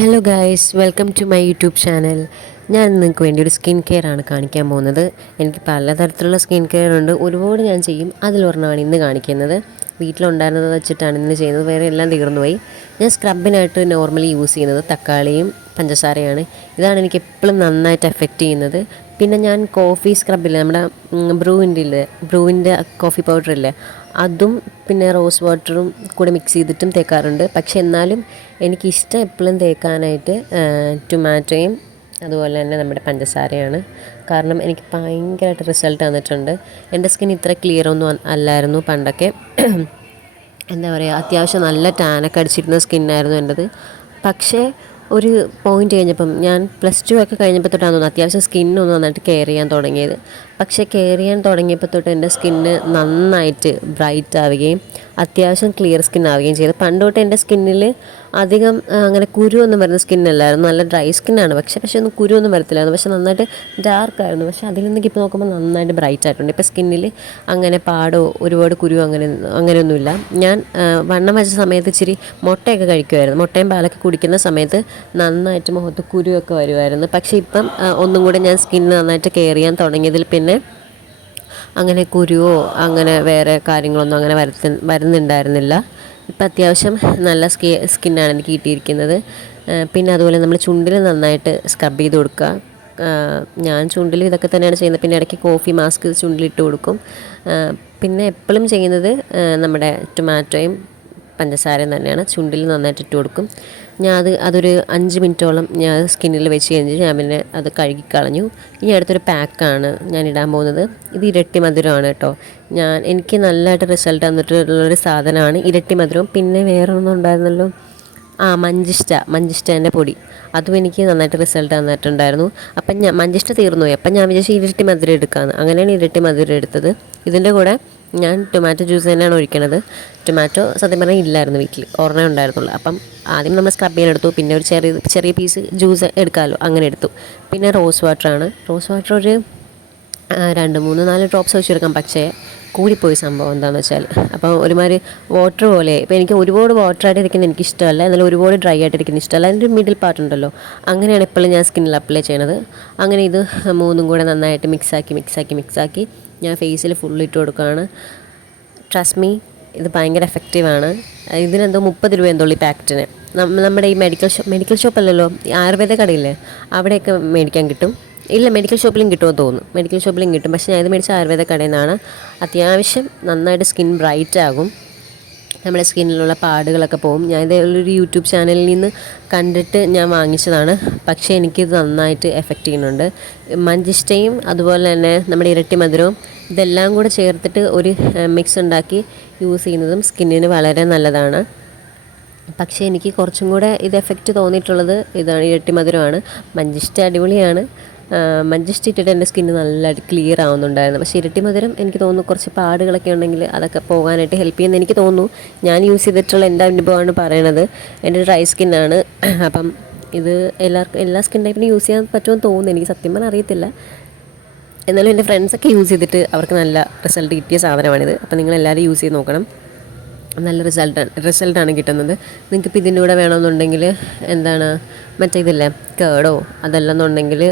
Hello guys, welcome to my YouTube channel. ഞാൻ നിങ്ങൾക്ക് വേണ്ടി ഒരു സ്കിൻ കെയർ ആണ് കാണിക്കാൻ പോകുന്നത്. എനിക്ക് പലതരത്തിലുള്ള സ്കിൻ കെയർ ഉണ്ട്, ഒരുപാട് ഞാൻ ചെയ്യും. അതിലൊരെണ്ണമാണ് ഇന്ന് കാണിക്കുന്നത്. വീട്ടിലുണ്ടായിരുന്നത് വെച്ചിട്ടാണ് ഇന്ന് ചെയ്യുന്നത്, വേറെ എല്ലാം തീർന്നുപോയി. ഞാൻ സ്ക്രബിനായിട്ട് നോർമലി യൂസ് ചെയ്യുന്നത് തക്കാളിയും പഞ്ചസാരയാണ്. ഇതാണ് എനിക്ക് എപ്പോഴും നന്നായിട്ട് എഫക്റ്റ് ചെയ്യുന്നത്. പിന്നെ ഞാൻ കോഫി സ്ക്രബില്ലേ, നമ്മുടെ ബ്രൂവിൻ്റെ കോഫി പൗഡർ ഇല്ലേ, അതും പിന്നെ റോസ് വാട്ടറും കൂടെ മിക്സ് ചെയ്തിട്ടും തേക്കാറുണ്ട്. പക്ഷെ എന്നാലും എനിക്കിഷ്ടം എപ്പോഴും തേക്കാനായിട്ട് ടൊമാറ്റോയും അതുപോലെ തന്നെ നമ്മുടെ പഞ്ചസാരയാണ്. കാരണം എനിക്ക് ഭയങ്കരമായിട്ട് റിസൾട്ട് വന്നിട്ടുണ്ട്. എൻ്റെ സ്കിൻ ഇത്ര ക്ലിയർ ഒന്നും അല്ലായിരുന്നു പണ്ടൊക്കെ. എന്താ പറയുക, അത്യാവശ്യം നല്ല ടാനൊക്കെ അടിച്ചിരുന്ന സ്കിന്നായിരുന്നു എൻ്റെത്. പക്ഷേ ഒരു പോയിൻ്റ് കഴിഞ്ഞപ്പം, ഞാൻ +2 ഒക്കെ കഴിഞ്ഞപ്പോൾ തൊട്ടാണ് തോന്നുന്നു അത്യാവശ്യം സ്കിന്നൊന്ന് നന്നായിട്ട് കെയർ ചെയ്യാൻ തുടങ്ങിയത്. പക്ഷേ കെയർ ചെയ്യാൻ തുടങ്ങിയപ്പോൾ തൊട്ട് എൻ്റെ സ്കിന്ന് നന്നായിട്ട് ബ്രൈറ്റ് ആവുകയും അത്യാവശ്യം ക്ലിയർ സ്കിൻ ആവുകയും ചെയ്തു. പണ്ട് തൊട്ട് എൻ്റെ സ്കിന്നിൽ അധികം അങ്ങനെ കുരുവൊന്നും വരുന്ന സ്കിന്നല്ലായിരുന്നു. നല്ല ഡ്രൈ സ്കിന്നാണ്, പക്ഷേ ഒന്നും കുരുവൊന്നും വരത്തില്ലായിരുന്നു. പക്ഷേ നന്നായിട്ട് ഡാർക്കായിരുന്നു. പക്ഷേ അതിൽ നിന്നൊക്കെ ഇപ്പോൾ നോക്കുമ്പോൾ നന്നായിട്ട് ബ്രൈറ്റ് ആയിട്ടുണ്ട്. ഇപ്പോൾ സ്കിന്നിൽ അങ്ങനെ പാടോ ഒരുപാട് കുരുവോ അങ്ങനെയൊന്നുമില്ല. ഞാൻ വണ്ണം വെച്ച സമയത്ത് ഇച്ചിരി മുട്ടയൊക്കെ കഴിക്കുമായിരുന്നു. മുട്ടയും പാലൊക്കെ കുടിക്കുന്ന സമയത്ത് നന്നായിട്ട് മുഖത്ത് കുരുവൊക്കെ വരുമായിരുന്നു. പക്ഷേ ഇപ്പം ഒന്നും കൂടെ ഞാൻ സ്കിന്ന് നന്നായിട്ട് കെയർ ചെയ്യാൻ തുടങ്ങിയതിൽ പിന്നെ അങ്ങനെ കുരുവോ അങ്ങനെ വേറെ കാര്യങ്ങളൊന്നും അങ്ങനെ വരുന്നുണ്ടായിരുന്നില്ല. ഇപ്പം അത്യാവശ്യം നല്ല സ്കിന്നാണ് എനിക്ക് കിട്ടിയിരിക്കുന്നത്. പിന്നെ അതുപോലെ നമ്മൾ ചുണ്ടിൽ നന്നായിട്ട് സ്ക്രബ് ചെയ്ത് കൊടുക്കുക. ഞാൻ ചുണ്ടിൽ ഇതൊക്കെ തന്നെയാണ് ചെയ്യുന്നത്. പിന്നെ ഇടയ്ക്ക് കോഫി മാസ്ക് ചുണ്ടിലിട്ട് കൊടുക്കും. പിന്നെ എപ്പോഴും ചെയ്യുന്നത് നമ്മുടെ ടൊമാറ്റോയും പഞ്ചസാരയും തന്നെയാണ്. ചുണ്ടിൽ നന്നായിട്ട് ഇട്ട് കൊടുക്കും. അതൊരു 5 മിനിറ്റോളം ഞാൻ സ്കിന്നിൽ വെച്ച് കഴിഞ്ഞ് ഞാൻ പിന്നെ അത് കഴുകിക്കളഞ്ഞു. ഇനി അടുത്തൊരു പാക്കാണ് ഞാൻ ഇടാൻ പോകുന്നത്. ഇത് ഇരട്ടി മധുരമാണ് കേട്ടോ. എനിക്ക് നല്ലതായിട്ട് റിസൾട്ട് തന്നിട്ടുള്ളൊരു സാധനമാണ് ഇരട്ടി മധുരവും. പിന്നെ വേറൊന്നും ഉണ്ടായിരുന്നല്ലോ, മഞ്ചിഷ്ടേൻ്റെ പൊടി, അതും എനിക്ക് നന്നായിട്ട് റിസൾട്ട് തന്നിട്ടുണ്ടായിരുന്നു. അപ്പം മഞ്ചിഷ്ട തീർന്നുപോയി. അപ്പം ഞാൻ വിചാരിച്ചു ഇരട്ടി മധുരം എടുക്കാമെന്ന്. അങ്ങനെയാണ് ഇരട്ടി മധുരം എടുത്തത്. ഇതിൻ്റെ കൂടെ ഞാൻ ടൊമാറ്റോ ജ്യൂസ് തന്നെയാണ് ഒഴിക്കണത്. ടൊമാറ്റോ സത്യം പറഞ്ഞാൽ ഇല്ലായിരുന്നു വീട്ടിൽ, ഒരെണ്ണേ ഉണ്ടായിരുന്നുള്ളൂ. അപ്പം ആദ്യം നമ്മൾ സ്ക്രബ് ചെയ്യാൻ എടുത്തു. പിന്നെ ഒരു ചെറിയ പീസ് ജ്യൂസ് എടുക്കാമല്ലോ, അങ്ങനെ എടുത്തു. പിന്നെ റോസ് വാട്ടർ ഒരു 2, 3, 4 ഡ്രോപ്സ് വെച്ചെടുക്കാം. പക്ഷേ കൂടിപ്പോയി സംഭവം എന്താണെന്ന് വെച്ചാൽ, അപ്പോൾ ഒരുമാതിരി വാട്ടർ പോലെ. ഇപ്പോൾ എനിക്ക് ഒരുപാട് വാട്ടറായിട്ട് ഇരിക്കുന്നത് എനിക്കിഷ്ടമല്ല, എന്നാലും ഒരുപാട് ഡ്രൈ ആയിട്ടിരിക്കുന്നത് ഇഷ്ടമല്ല. അതിൻ്റെ ഒരു മിഡിൽ പാർട്ട് ഉണ്ടല്ലോ, അങ്ങനെയാണ് എപ്പോഴും ഞാൻ സ്കിന്നിൽ അപ്ലൈ ചെയ്യണത്. അങ്ങനെ ഇത് മൂന്നും കൂടെ നന്നായിട്ട് മിക്സാക്കി ഞാൻ ഫേസിൽ ഫുൾ ഇട്ട് കൊടുക്കുകയാണ്. ട്രസ്റ്റ് മീ, ഇത് ഭയങ്കര എഫക്റ്റീവാണ്. ഇതിനെന്തോ 30 രൂപ എന്തോ ഈ പാക്കറ്റിന്. നമ്മുടെ ഈ മെഡിക്കൽ ഷോപ്പല്ലല്ലോ, ആയുർവേദ കടയില്ലേ, അവിടെയൊക്കെ മേടിക്കാൻ കിട്ടും. ഇല്ല, മെഡിക്കൽ ഷോപ്പിലും കിട്ടുമെന്ന് തോന്നുന്നു. മെഡിക്കൽ ഷോപ്പിലും കിട്ടും. പക്ഷേ ഞാൻ ഇത് മേടിച്ച ആയുർവേദ കടയിൽ നിന്നാണ്. അത്യാവശ്യം നന്നായിട്ട് സ്കിൻ ബ്രൈറ്റ് ആകും. നമ്മുടെ സ്കിന്നിലുള്ള പാടുകളൊക്കെ പോകും. ഞാൻ ഒരു യൂട്യൂബ് ചാനലിൽ നിന്ന് കണ്ടിട്ട് ഞാൻ വാങ്ങിച്ചതാണ്. പക്ഷേ എനിക്കിത് നന്നായിട്ട് എഫക്റ്റ് ചെയ്യുന്നുണ്ട്. മഞ്ചിഷ്ടയും അതുപോലെ തന്നെ നമ്മുടെ ഇരട്ടി മധുരവും ഇതെല്ലാം കൂടെ ചേർത്തിട്ട് ഒരു മിക്സ് ഉണ്ടാക്കി യൂസ് ചെയ്യുന്നതും സ്കിന്നിന് വളരെ നല്ലതാണ്. പക്ഷേ എനിക്ക് കുറച്ചും കൂടെ ഇത് എഫക്റ്റ് തോന്നിയിട്ടുള്ളത് ഇതാണ്, ഇരട്ടി മധുരമാണ്. മഞ്ചിഷ്ട അടിപൊളിയാണ്. മഞ്ചിഷ്ട ഇട്ടിട്ട് എൻ്റെ സ്കിന്ന് നല്ലതായിട്ട് ക്ലിയർ ആവുന്നുണ്ടായിരുന്നു. പക്ഷേ ഇരട്ടി മധുരം എനിക്ക് തോന്നുന്നു കുറച്ച് പാടുകളൊക്കെ ഉണ്ടെങ്കിൽ അതൊക്കെ പോകാനായിട്ട് ഹെൽപ്പ് ചെയ്യുമെന്ന് എനിക്ക് തോന്നുന്നു. ഞാൻ യൂസ് ചെയ്തിട്ടുള്ള എൻ്റെ അനുഭവമാണ് പറയണത്. എൻ്റെ ഡ്രൈ സ്കിന്നാണ്. അപ്പം ഇത് എല്ലാ സ്കിൻ ടൈപ്പിനും യൂസ് ചെയ്യാൻ പറ്റുമെന്ന് തോന്നുന്നു. എനിക്ക് സത്യം പറഞ്ഞാൽ അറിയത്തില്ല. എന്നാലും എൻ്റെ ഫ്രണ്ട്സൊക്കെ യൂസ് ചെയ്തിട്ട് അവർക്ക് നല്ല റിസൾട്ട് കിട്ടിയ സാധനമാണിത്. അപ്പം നിങ്ങളെല്ലാവരും യൂസ് ചെയ്ത് നോക്കണം. നല്ല റിസൾട്ടാണ് കിട്ടുന്നത്. നിങ്ങൾക്കിപ്പോൾ ഇതിൻ്റെ കൂടെ വേണമെന്നുണ്ടെങ്കിൽ മറ്റേ ഇതില്ലേ, കേടോ അതല്ലെന്നുണ്ടെങ്കിൽ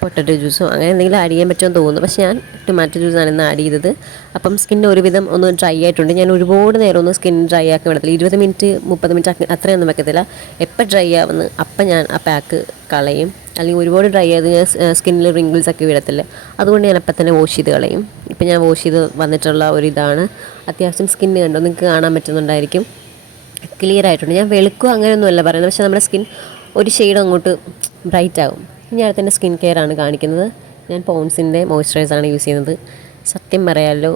പൊട്ടറ്റോ ജ്യൂസോ അങ്ങനെ എന്തെങ്കിലും ആഡ് ചെയ്യാൻ പറ്റുമെന്ന് തോന്നുന്നു. പക്ഷേ ഞാൻ ടൊമാറ്റോ ജ്യൂസാണ് ഇന്ന് ആഡ് ചെയ്തത്. അപ്പം സ്കിൻ ഒരുവിധം ഒന്ന് ഡ്രൈ ആയിട്ടുണ്ട്. ഞാൻ ഒരുപാട് നേരം ഒന്നും സ്കിൻ ഡ്രൈ ആക്കി വിടത്തില്ല. 20 മിനിറ്റ് 30 മിനിറ്റ് അത്രയൊന്നും വെക്കത്തില്ല. എപ്പോൾ ഡ്രൈ ആവുന്നു അപ്പം ഞാൻ ആ പാക്ക് കളയും. അല്ലെങ്കിൽ ഒരുപാട് ഡ്രൈ ആയത് ഞാൻ സ്കിന്നിൽ റിങ്കിൾസ് ഒക്കെ വിടത്തില്ല. അതുകൊണ്ട് ഞാൻ അപ്പം തന്നെ വാഷ് ചെയ്ത് കളയും. ഇപ്പം ഞാൻ വാഷ് ചെയ്ത് വന്നിട്ടുള്ള ഒരിതാണ്. അത്യാവശ്യം സ്കിന്ന് കണ്ടോ, നിങ്ങൾക്ക് കാണാൻ പറ്റുന്നുണ്ടായിരിക്കും, ക്ലിയർ ആയിട്ടുണ്ട്. ഞാൻ വെളുക്കുക അങ്ങനെയൊന്നുമല്ല പറയുന്നത്, പക്ഷേ നമ്മുടെ സ്കിൻ ഒരു ഷെയ്ഡ് അങ്ങോട്ട് ബ്രൈറ്റ് ആകും. ഇനി അടുത്ത സ്കിൻ കെയർ ആണ് കാണിക്കുന്നത്. ഞാൻ പോൺസിൻ്റെ മോയ്സ്ചറൈസറാണ് യൂസ് ചെയ്യുന്നത്. സത്യം പറയാമല്ലോ,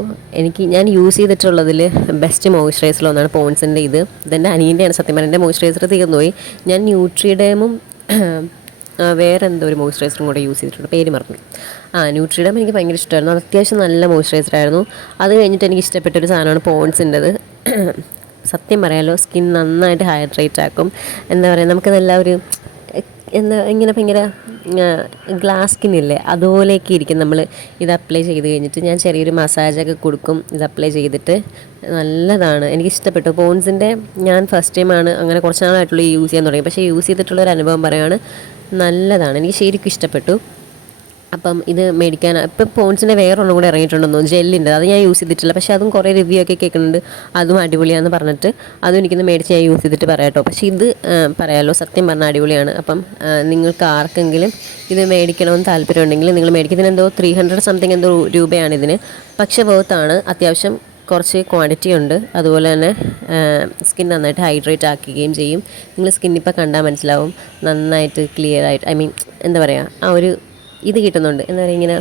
ഞാൻ യൂസ് ചെയ്തിട്ടുള്ളതിൽ ബെസ്റ്റ് മോയ്സ്ചറൈസറിലൊന്നാണ് പോൺസിൻ്റെ ഇതെൻ്റെ അനിയൻ്റെയാണ്. സത്യം പറഞ്ഞാൽ എൻ്റെ മോയ്സ്ചറൈസർ തീർന്നുപോയി. ഞാൻ ന്യൂട്രിഡേമും വേറെ എന്തോ ഒരു മോയ്സ്ചറൈസറും കൂടെ യൂസ് ചെയ്തിട്ടുണ്ട്, പേര് മറന്നു. ന്യൂട്രിഡേം എനിക്ക് ഭയങ്കര ഇഷ്ടമായിരുന്നു. അത് അത്യാവശ്യം നല്ല മോയ്സ്ചറൈസറായിരുന്നു. അത് കഴിഞ്ഞിട്ട് എനിക്ക് ഇഷ്ടപ്പെട്ടൊരു സാധനമാണ് പോൺസിൻ്റെത്. സത്യം പറയാമല്ലോ, സ്കിൻ നന്നായിട്ട് ഹൈഡ്രേറ്റ് ആക്കും. എന്താ പറയുക, നമുക്ക് നല്ല ഒരു ഇങ്ങനെ ഭയങ്കര ഗ്ലാസ് സ്കിന്നില്ലേ അതുപോലെയൊക്കെ ഇരിക്കും നമ്മൾ ഇത് അപ്ലൈ ചെയ്ത് കഴിഞ്ഞിട്ട്. ഞാൻ ചെറിയൊരു മസാജൊക്കെ കൊടുക്കും ഇത് അപ്ലൈ ചെയ്തിട്ട്. നല്ലതാണ്, എനിക്കിഷ്ടപ്പെട്ടു. പോൺസിൻ്റെ ഞാൻ ഫസ്റ്റ് ടൈമാണ് അങ്ങനെ കുറച്ച് നാളായിട്ടുള്ള യൂസ് ചെയ്യാൻ തുടങ്ങി. പക്ഷേ യൂസ് ചെയ്തിട്ടുള്ളൊരു അനുഭവം പറയുകയാണ്, നല്ലതാണ്, എനിക്ക് ശരിക്കും ഇഷ്ടപ്പെട്ടു. അപ്പം ഇത് മേടിക്കാൻ ഇപ്പം പോൺസിൻ്റെ വേറൊന്നും കൂടെ ഇറങ്ങിയിട്ടുണ്ടെന്ന് തോന്നുന്നു, ജെല്ലിൻ്റെ. അത് ഞാൻ യൂസ് ചെയ്തിട്ടില്ല, പക്ഷേ അതും കുറേ റിവ്യൂ ഒക്കെ കേൾക്കുന്നുണ്ട്, അതും അടിപൊളിയാണെന്ന് പറഞ്ഞിട്ട് അതും എനിക്കൊന്ന് മേടിച്ച് ഞാൻ യൂസ് ചെയ്തിട്ട് പറയാം കേട്ടോ. പക്ഷേ ഇത് പറയാമല്ലോ, സത്യം പറഞ്ഞാൽ അടിപൊളിയാണ്. അപ്പം നിങ്ങൾക്ക് ആർക്കെങ്കിലും ഇത് മേടിക്കണമെന്ന് താല്പര്യം ഉണ്ടെങ്കിൽ നിങ്ങൾ മേടിക്കുന്നതിന് എന്തോ 300 സംതിങ് എന്തോ രൂപയാണ് ഇതിന്. പക്ഷേ വേർത്താണ്, അത്യാവശ്യം കുറച്ച് ക്വാണ്ടിറ്റി ഉണ്ട്. അതുപോലെ തന്നെ സ്കിൻ നന്നായിട്ട് ഹൈഡ്രേറ്റ് ആക്കുകയും ചെയ്യും. നിങ്ങൾ സ്കിന്നിപ്പോൾ കണ്ടാൽ മനസ്സിലാവും, നന്നായിട്ട് ക്ലിയർ ആയിട്ട്, ഐ മീൻ എന്താ പറയുക, ആ ഒരു ഇത് കിട്ടുന്നുണ്ട്. എന്താ പറയുക, ഇങ്ങനെ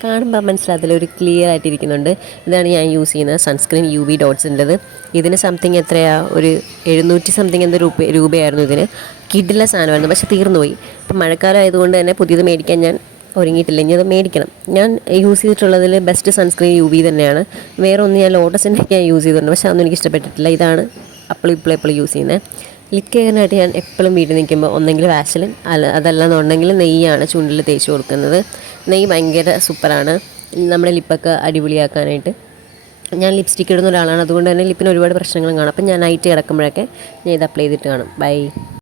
കാണുമ്പോൾ മനസ്സിലാകത്തില്ല, ഒരു ക്ലിയർ ആയിട്ടിരിക്കുന്നുണ്ട്. ഇതാണ് ഞാൻ യൂസ് ചെയ്യുന്നത് സൺസ്ക്രീൻ UV ഡോട്ട്സിൻ്റെത്. ഇതിന് സംതിങ് എത്രയാണ്, ഒരു 700 സംതിങ് എന്തോ രൂപയായിരുന്നു ഇതിന്. കിഡിലെ സാധനമായിരുന്നു, പക്ഷേ തീർന്നു പോയി. ഇപ്പം മഴക്കാലം ആയതുകൊണ്ട് തന്നെ പുതിയത് മേടിക്കാൻ ഞാൻ ഒരുങ്ങിയിട്ടില്ല, ഇനി അത് മേടിക്കണം. ഞാൻ യൂസ് ചെയ്തിട്ടുള്ളതിൽ ബെസ്റ്റ് സൺസ്ക്രീൻ UV തന്നെയാണ്. വേറെ ഒന്ന് ഞാൻ ലോട്ടസിൻ്റെ ഒക്കെ ഞാൻ യൂസ് ചെയ്തിട്ടുണ്ട്, പക്ഷേ അതൊന്നും എനിക്ക് ഇഷ്ടപ്പെട്ടിട്ടില്ല. ഇതാണ് എപ്പോഴും യൂസ് ചെയ്യുന്നത്. ലിപ് കെയറിനായിട്ട് ഞാൻ എപ്പോഴും വീട്ടിൽ നിൽക്കുമ്പോൾ ഒന്നെങ്കിൽ വാസലിൻ, അതല്ലെന്നുണ്ടെങ്കിൽ നെയ്യാണ് ചുണ്ടിൽ തേച്ച് കൊടുക്കുന്നത്. നെയ്യ് ഭയങ്കര സൂപ്പറാണ് നമ്മുടെ ലിപ്പൊക്കെ അടിപൊളിയാക്കാനായിട്ട്. ഞാൻ ലിപ്സ്റ്റിക്ക് ഇടുന്ന ഒരാളാണ്, അതുകൊണ്ട് തന്നെ ലിപ്പിന് ഒരുപാട് പ്രശ്നങ്ങളും കാണും. അപ്പം ഞാൻ നൈറ്റ് കിടക്കുമ്പോഴൊക്കെ ഞാൻ ഇത് അപ്ലൈ ചെയ്തിട്ട് കാണും. ബൈ.